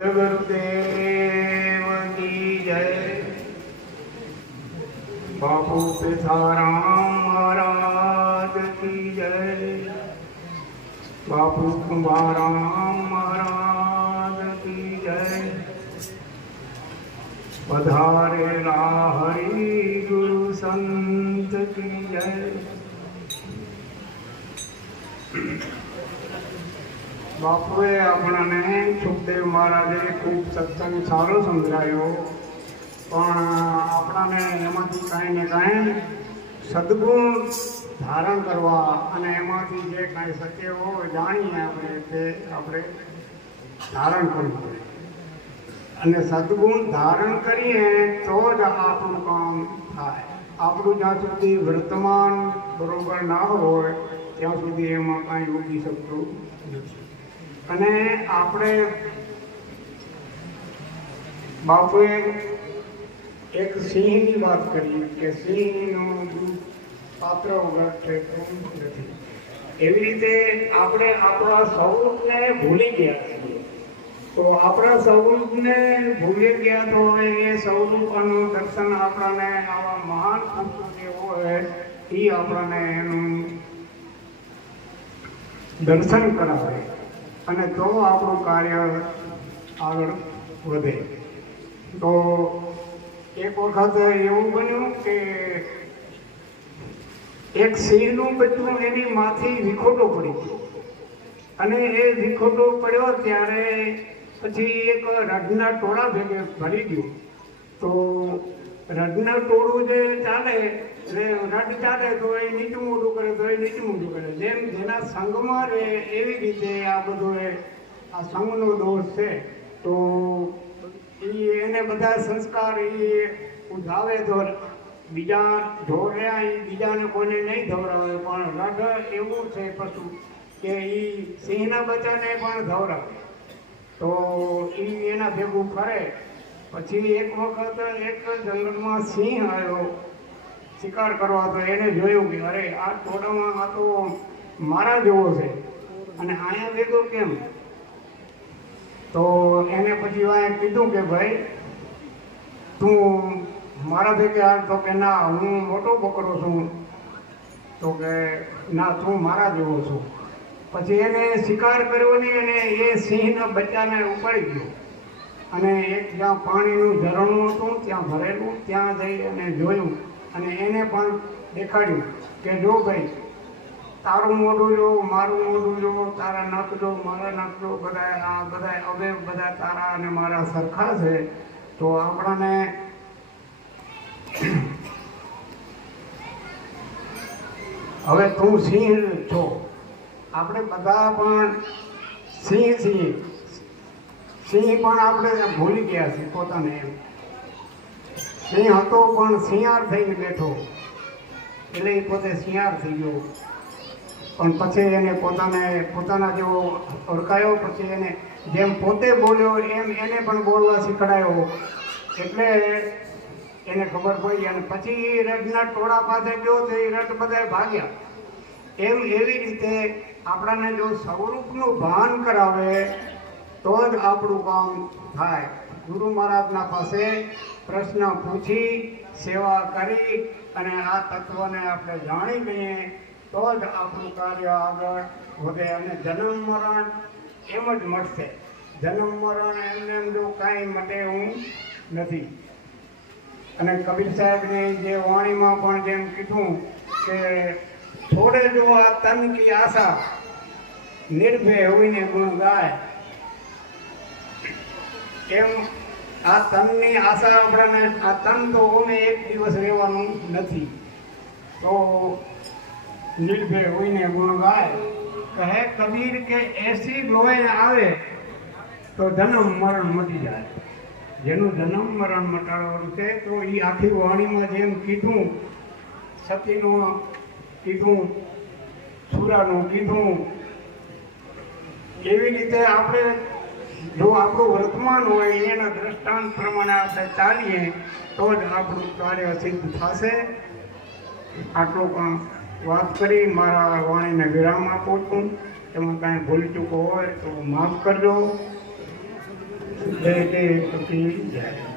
ગુરુદેવ કી જય બાપુ પેથારામ મહારાજ કી જય બાપુ કુંભારામ મહારાજ કી જય પધારેલા હરિ ગુરુ સંત કી જય બાપુએ આપણને સુખદેવ મહારાજે ખૂબ સત્સંગ સારો સમજાયો. પણ આપણાને એમાંથી કાંઈ ને કાંઈ સદગુણ ધારણ કરવા અને એમાંથી જે કાંઈ સત્ય હોય જાણીએ આપણે તે આપણે ધારણ કરવું પડે. અને સદગુણ ધારણ કરીએ તો જ આપણું કામ થાય. આપણું જ્યાં સુધી વર્તમાન બરોબર ના હોય, ત્યાં સુધી એમાં કાંઈ ઉગી શકતું નથી. અને આપણે બાપુએ એક સિંહની વાત કરી કે સિંહનું પાત્ર વગર ઠેકતું નથી. એવી રીતે આપણે આપણા સ્વરૂપને ભૂલી ગયા છીએ. તો આપણા સ્વરૂપને ભૂલી ગયા તો એ સ્વરૂપનું દર્શન આપણને આવા મહાન પુરુષો જે હોય એ આપણને એનું દર્શન કરાવે. અને તો આપણું કાર્ય આગળ વધે, તો એક વખત એવું બન્યું કે એક સિંહનું બચ્ચું એની માથી વિખોટો પડી ગયો. અને એ વિખોટો પડ્યો ત્યારે પછી એક રડના ટોળા ભેગે ભરી ગયું. તો રડના ટોળું જે ચાલે, એટલે રડ ચાલે તો એ નીચું મોટું કરે, તો એ જેમ જેના સંઘમાં રહે એવી રીતે આ બધો આ સંઘનો દોષ છે. તો એ એને બધા સંસ્કાર એ ઉધાવે તો બીજા ઢોર એ બીજાને કોઈને નહીં ધવરાવે, પણ રડ એવું છે પશુ કે એ સિંહના બચ્ચાને પણ ધવરાવે. તો એ એના ભેગું ફરે પછી એક વખત એક જંગલમાં સિંહ આવ્યો. શિકાર કરવા તો એને જોયું કે અરે, આ ટોળામાં આ તો મારા જેવો છે. અને અહીંયા ભેગો કેમ? તો એને પછી અહીંયા કીધું કે ભાઈ, તું મારા ભેગે આ તો કે ના, હું મોટો બકરો છું. તો કે ના, તું મારા જેવો છું. પછી એને શિકાર કર્યો નહીં અને એ સિંહના બચ્ચાને ઉપાડી ગયો. અને એક જ્યાં પાણીનું ઝરણું હતું, ત્યાં ભરેલું, ત્યાં જઈ અને જોયું. અને એને પણ દેખાડ્યું કે, જો ભાઈ, તારું મોઢું જો, મારું મોઢું જો, તારા નખ જો, મારા નખ જો બધા આ બધા હવે બધા તારા અને મારા સરખા છે, તો આપણને હવે તું સિંહ છો. આપણે બધા પણ સિંહ છીએ. સિંહ પણ આપણે ભૂલી ગયા છીએ પોતાને એમ. સિંહ હતો પણ સિંહાર થઈને બેઠો. એટલે એ પોતે સિંહાર થઈ ગયો. પણ પછી એને પોતાને, પોતાના જેવો ઓળખાયો, પછી એને જેમ પોતે બોલ્યો એમ એને પણ બોલવા શીખડાયો. એટલે એને ખબર પડી અને પછી એ રથના ટોળા પાસે ગયો તો એ રથ બધા ભાગ્યા. એમ એવી રીતે આપણાને જો સ્વરૂપનું ભાન કરાવે, તો જ આપણું કામ થાય. ગુરુ મહારાજના પાસે પ્રશ્ન પૂછી, સેવા કરી અને આ તત્વને આપણે જાણી લઈએ, તો જ આપણું કાર્ય આગળ વધે અને જન્મ મરણ એમ જ મળશે. જન્મ મરણ એમને એમ જો કાંઈ મટે હું નથી. અને કબીર સાહેબને જે વાણીમાં પણ જેમ કીધું કે થોડે જો આ તન કી આશા, નિર્ભય હોઈને ગુણ ગાય એમ આ તનની આશા આપણને આ તન તો ઓમે એક દિવસ રહેવાનું નથી. તો નિર્ભય હોઈને ગુણ ગાય કહે, કબીર કે એસી ગોય આવે તો જન્મ મરણ મટી જાય. જેનું જન્મ મરણ મટાડવાનું છે, તો એ આખી વાણીમાં જેમ કીધું, સતીનું કીધું, સુરાનું કીધું, એવી રીતે આપણે આપણું હોય, એના દ્રષ્ટાંત પ્રમાણે આપણે ચાલીએ, તો જ આપણું કાર્ય સિદ્ધ થશે. આટલું પણ વાત કરી, મારા વાણીને વિરામ આપું છું. એમાં કાંઈ ભૂલ ચૂકો હોય તો માફ કરજો. જય દેવ કી જય